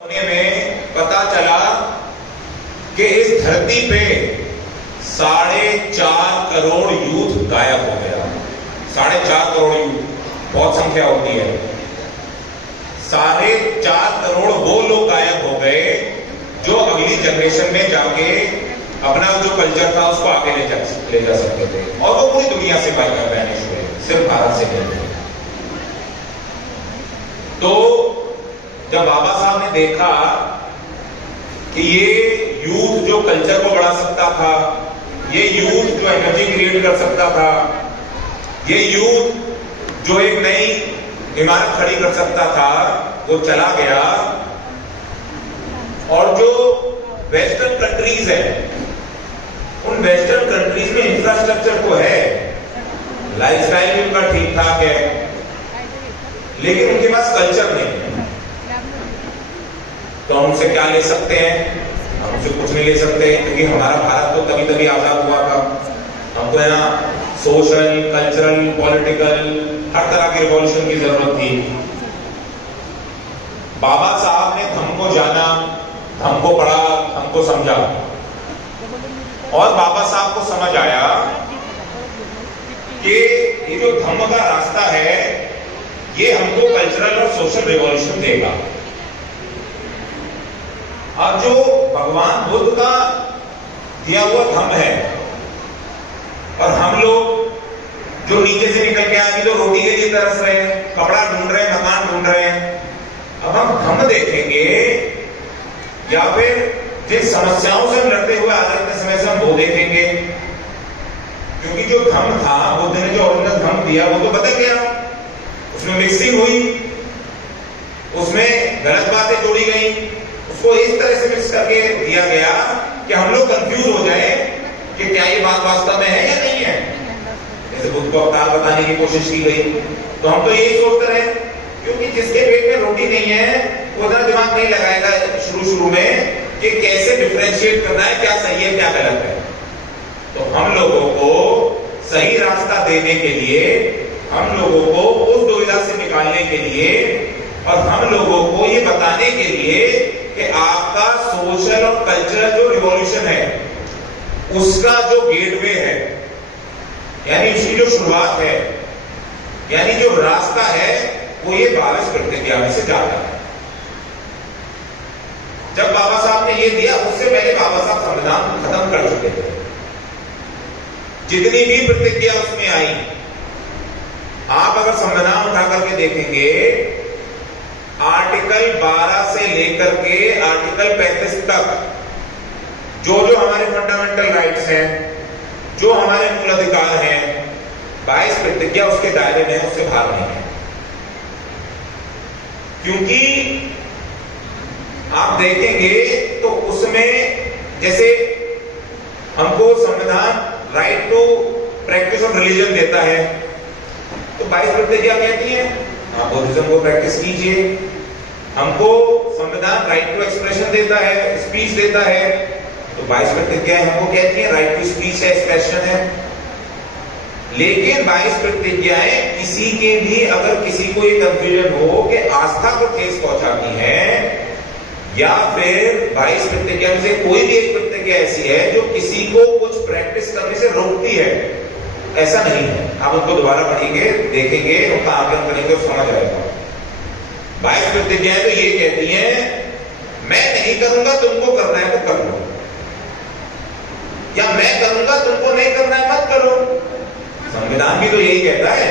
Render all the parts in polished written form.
होने में पता चला कि इस धरती पे 4.5 करोड़ यूथ गायब हो गया। 4.5 करोड़ यूथ बहुत संख्या होती है। 4.5 करोड़ वो लोग गायब हो गए जो अगली जनरेशन में जाके अपना जो कल्चर था उसको आगे ले जा सकते थे, और वो पूरी दुनिया से वैनिश हुए, सिर्फ भारत से नहीं। तो जब बाबा साहब ने देखा कि ये यूथ जो कल्चर को बढ़ा सकता था, ये यूथ जो एनर्जी क्रिएट कर सकता था, ये यूथ जो एक नई इमारत खड़ी कर सकता था, वो चला गया। और जो वेस्टर्न कंट्रीज है, उन वेस्टर्न कंट्रीज में इंफ्रास्ट्रक्चर तो है, लाइफस्टाइल भी उनका ठीक ठाक है, लेकिन उनके पास कल्चर नहीं है। तो हम उनसे क्या ले सकते हैं? हम उनसे कुछ नहीं ले सकते, क्योंकि हमारा भारत तो तभी तभी आजाद हुआ था। हमको यहाँ सोशल, कल्चरल, पॉलिटिकल हर तरह की रिवॉल्यूशन की जरूरत थी। बाबा साहब ने धम्म को जाना, धम्म को पढ़ा, धम्म को समझा, और बाबा साहब को समझ आया कि ये जो धम्म का रास्ता है, ये हमको कल्चरल और सोशल रिवॉल्यूशन देगा। अब जो भगवान बुद्ध का दिया हुआ धम्म है, और हम लोग जो नीचे से निकल के आए, तो रोटी के लिए तरस रहे हैं, कपड़ा ढूंढ रहे हैं, मकान ढूंढ रहे हैं। अब हम धम्म देखेंगे या फिर जिन समस्याओं से हम लड़ते हुए आ रहे थे समय से हम वो देखेंगे, क्योंकि जो धम्म था, बुद्ध ने जो ओरिजिनल धम्म दिया वो तो बदल गया, उसमें मिक्सिंग हुई, उसमें गलत बातें जोड़ी गई, उसको इस तरह से मिक्स करके दिया गया कि हम लोग कंफ्यूज हो जाए कि क्या ये बात वास्तव में है या नहीं है। जैसे बुद्ध को अवतार बताने की कोशिश की गई, तो हम तो यही सोचते रहे, क्योंकि जिसके पेट में रोटी नहीं है वो इतना दिमाग नहीं लगाएगा शुरू में कि कैसे डिफरेंशिएट करना है, क्या सही है क्या गलत है। तो हम लोगों को सही रास्ता देने के लिए, हम लोगों को उस दुविधा से निकालने के लिए, और हम लोगों को ये बताने के लिए कि आपका सोशल और कल्चरल जो रिवॉल्यूशन है, उसका जो गेटवे है, यानी उसकी जो शुरुआत है, यानी जो रास्ता है, वो ये 22 प्रतिज्ञा में से जाता है। जब बाबा साहब ने ये दिया, उससे पहले बाबा साहब संविधान खत्म कर चुके थे। जितनी भी प्रतिज्ञा उसमें आई, आप अगर संविधान उठा करके देखेंगे, आर्टिकल 12 से लेकर के आर्टिकल 35 तक जो हमारे फंडामेंटल राइट्स हैं, जो हमारे मूल अधिकार हैं, 22 प्रतिज्ञा उसके दायरे में है, उससे बाहर नहीं है। क्योंकि आप देखेंगे तो उसमें जैसे हमको संविधान right to practice of religion देता है, तो 22 प्रतिज्ञा कहती है आप बुद्धिज्म को प्रैक्टिस कीजिए। हमको संविधान राइट टू एक्सप्रेशन देता है, स्पीच देता है, तो 22 प्रतिज्ञाएं हमको कहती है राइट टू स्पीच है, एक्सप्रेशन है। लेकिन 22 प्रतिज्ञाएं किसी के भी, अगर किसी को ये कंफ्यूजन हो कि आस्था को ठेस पहुंचाती है, या फिर 22 प्रतिज्ञा में से कोई भी एक प्रतिज्ञा ऐसी है जो किसी को कुछ प्रैक्टिस करने से रोकती है, ऐसा नहीं है। आप उनको दोबारा पढ़ेंगे, देखेंगे, उनका आकलन करेंगे तो समझ आएगा। 22 प्रतिज्ञाएं तो ये कहती हैं, मैं नहीं करूंगा, तुमको करना है तो कर लो, या मैं करूंगा, तुमको नहीं करना है मत करो। संविधान भी तो यही कहता है।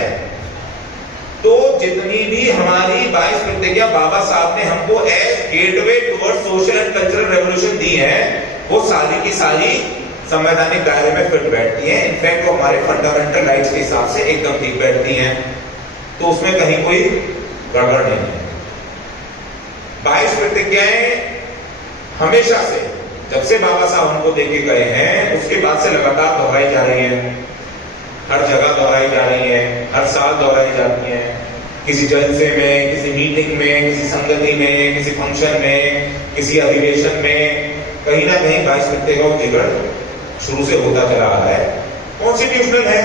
तो जितनी भी हमारी 22 प्रतिज्ञा बाबा साहब ने हमको as gateway towards social and cultural revolution दी है, वो सारी की सारी संवैधानिक दायरे में फिट बैठती हैं। इनफैक्ट वो हमारे फंडामेंटल राइट्स के हिसाब से एकदम ठीक बैठती हैं, तो उसमें कहीं कोई गड़बड़ नहीं है। 22 प्रतिज्ञाएं हमेशा से, जब से बाबा साहब हमको देके गए हैं, उसके बाद से लगातार दोहराई जा रही है, हर जगह दोहराई जा रही है, हर साल दोहराई जाती है, किसी जलसे में, किसी मीटिंग में, किसी संगति में, किसी फंक्शन में, किसी अधिवेशन में, कहीं ना कहीं 22 प्रतिज्ञा का जिक्र शुरू से होता चला आ रहा है। कॉन्स्टिट्यूशनल है,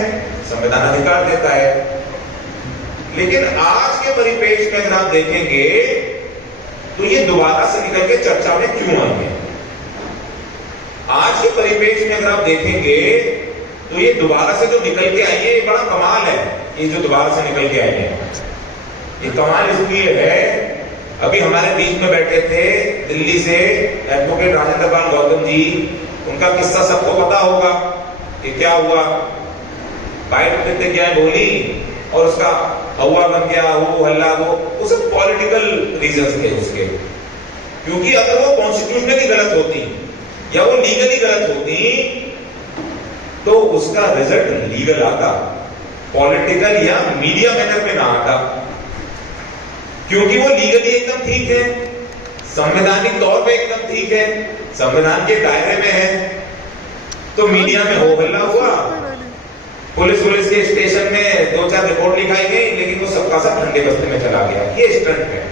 संविधान अधिकार देता है। लेकिन आज के परिपेक्ष में अगर आप देखेंगे तो ये दोबारा से निकल के चर्चा में क्यों आई है? आज के परिपेक्ष में अगर आप देखेंगे तो ये दोबारा से जो निकल के आई है, ये बड़ा कमाल है। ये जो दोबारा से निकल के आई है, ये कमाल इसलिए है, अभी हमारे बीच में बैठे थे दिल्ली से एडवोकेट राजेंद्र पाल गौतम जी, उनका किस्सा सबको पता होगा कि क्या हुआ। बाइट प्रतिज्ञाएं बोली और उसका हवा बन गया, वो हल्ला, वो सब पॉलिटिकल रीजंस थे उसके। क्योंकि अगर वो कॉन्स्टिट्यूशनली गलत होती या वो लीगली गलत होती तो उसका रिजल्ट लीगल आता, पॉलिटिकल या मीडिया मैनर में ना आता। क्योंकि वो लीगली एकदम ठीक है, संवैधानिक तौर पे एकदम ठीक है, संविधान के दायरे में है, तो मीडिया में हो हल्ला हुआ, पुलिस के स्टेशन में 2-4 रिपोर्ट लिखाई गई, लेकिन वो सबका सब ठंडे बस्ते में चला गया। ये स्टंट है।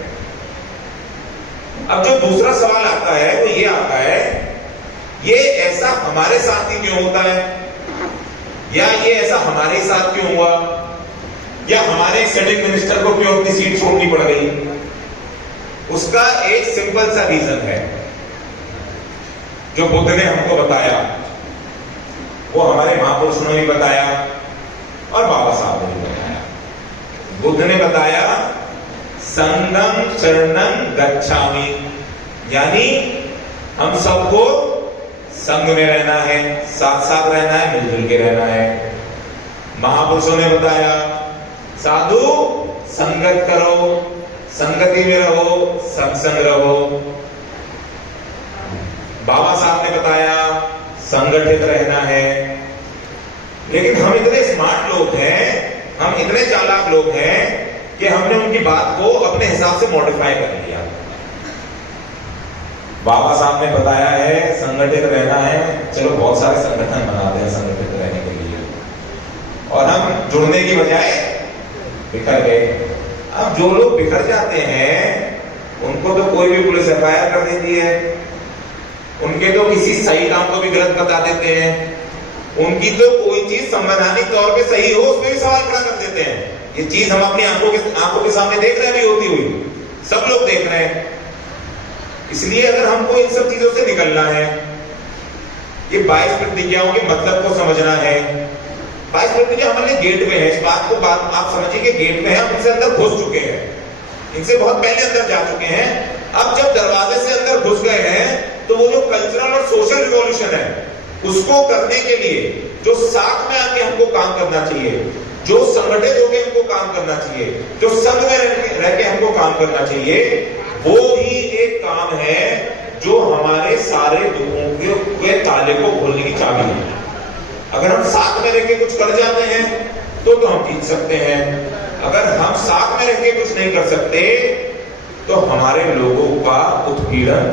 अब जो दूसरा सवाल आता है वो ये आता है, ये ऐसा हमारे साथ ही क्यों होता है, या ये ऐसा हमारे साथ क्यों हुआ, या हमारे सिटिंग मिनिस्टर को क्यों अपनी सीट छोड़नी पड़ गई? उसका एक सिंपल सा रीजन है जो बुद्ध ने हमको बताया, वो हमारे महापुरुषों ने भी बताया और बाबा साहब ने भी बताया। बुद्ध ने बताया संगम चरणम गच्छामि, यानी हम सबको संग में रहना है, साथ साथ रहना है, मिलजुल के रहना है। महापुरुषों ने बताया साधु संगत करो, संगति में रहो, सत्संग रहो। बाबा साहब ने बताया संगठित रहना है। लेकिन हम इतने स्मार्ट लोग हैं, हम इतने चालाक लोग हैं कि हमने उनकी बात को अपने हिसाब से मॉडिफाई कर लिया। बाबा साहब ने बताया है संगठित रहना है, चलो बहुत सारे संगठन बनाते हैं संगठित रहने के लिए, और हम जुड़ने की बजाय बिखर गए। अब जो लोग बिखर जाते हैं उनको तो कोई भी पुलिस एफआईआर कर देती है, उनके तो किसी सही काम को भी गलत बता देते हैं, उनकी तो कोई चीज संवैधानिक तौर पे सही हो उस पर भी सवाल खड़ा कर देते हैं। ये चीज हम अपनी आंखों के सामने देख रहे हैं, भी होती हुई सब लोग देख रहे हैं। इसलिए अगर हमको इन सब चीजों से निकलना है, ये 22 प्रतिज्ञाओं के मतलब को समझना है। 22 प्रतिज्ञा हमारे गेट में है, इस बात को आप समझिए कि गेट में है, हम इनसे अंदर घुस चुके हैं, इनसे बहुत पहले अंदर जा चुके हैं। अब जब दरवाजे से अंदर घुस गए हैं तो वो जो कल्चरल और सोशल रिवॉल्यूशन है उसको करने के लिए जो साथ में आके हमको काम करना चाहिए, जो संगठित होकर हमको काम करना चाहिए, जो संघ में रह के हमको काम करना चाहिए, वो ही एक काम है जो हमारे सारे दुखों के ताले को खोलने की चाबी है। अगर हम साथ में रह के कुछ कर जाते हैं तो हम जीत सकते हैं। अगर हम साथ में रह के कुछ नहीं कर सकते तो हमारे लोगों का उत्पीड़न,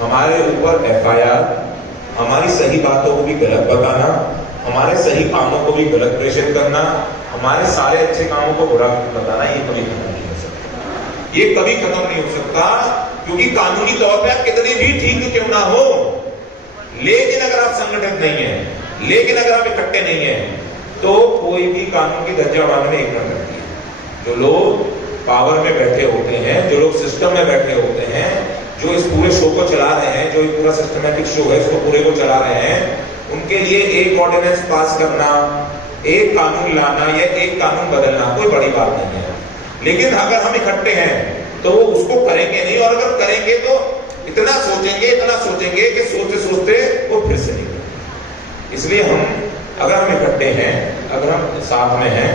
हमारे ऊपर एफआईआर, हमारी सही बातों को भी गलत बताना, हमारे सही कामों को भी गलत प्रेषित करना, हमारे सारे अच्छे कामों को बुरा बताना, ये कभी खत्म नहीं हो सकता। ये कभी खत्म नहीं हो सकता, क्योंकि कानूनी तौर पे आप कितने भी ठीक क्यों ना हो, लेकिन अगर आप संगठित नहीं है, लेकिन अगर आप इकट्ठे नहीं है, तो कोई भी कानून की धज्जा उड़ाने में एक न करती है। जो लोग पावर में बैठे होते हैं, जो लोग सिस्टम में बैठे होते हैं, जो इस पूरे शो को चला रहे हैं, जो पूरा सिस्टमैटिक शो है इसको पूरे को चला रहे हैं, उनके लिए एक ऑर्डिनेंस पास करना, एक कानून लाना या एक कानून बदलना कोई बड़ी बात नहीं है। लेकिन अगर हम इकट्ठे हैं तो वो उसको करेंगे नहीं, और अगर करेंगे तो इतना सोचेंगे कि सोचते सोचते वो फिर से नहीं करेंगे। इसलिए अगर हम इकट्ठे हैं, अगर हम साथ में हैं,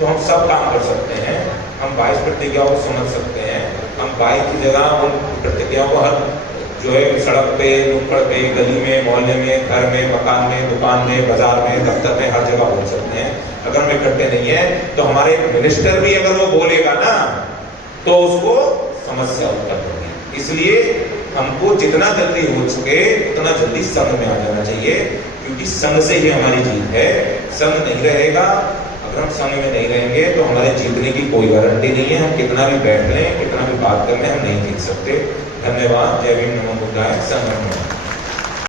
तो हम सब काम कर सकते हैं। हम 22 प्रतिज्ञाओं को समझ सकते हैं। हम 22 की जगह उन प्रतिज्ञाओं को हर जो है सड़क पे, नुक्कड़ पे, गली में, मोहल्ले में, घर में, मकान में, दुकान में, बाजार में, दफ्तर में, हर जगह बोल सकते हैं। अगर हम इकट्ठे नहीं है तो हमारे मिनिस्टर भी अगर वो बोलेगा ना तो उसको समस्या उत्पन्न होगी। इसलिए हमको जितना जल्दी हो सके उतना जल्दी संघ में आ जाना चाहिए, क्योंकि संघ से ही हमारी जीत है। संघ नहीं रहेगा, अगर हम संघ में नहीं रहेंगे तो हमारे जीतने की कोई गारंटी नहीं है। हम कितना भी बैठ लें, कितना भी बात कर लें, हम नहीं जीत सकते। धन्यवाद। जय भीम, नमो बुद्धाय। संघ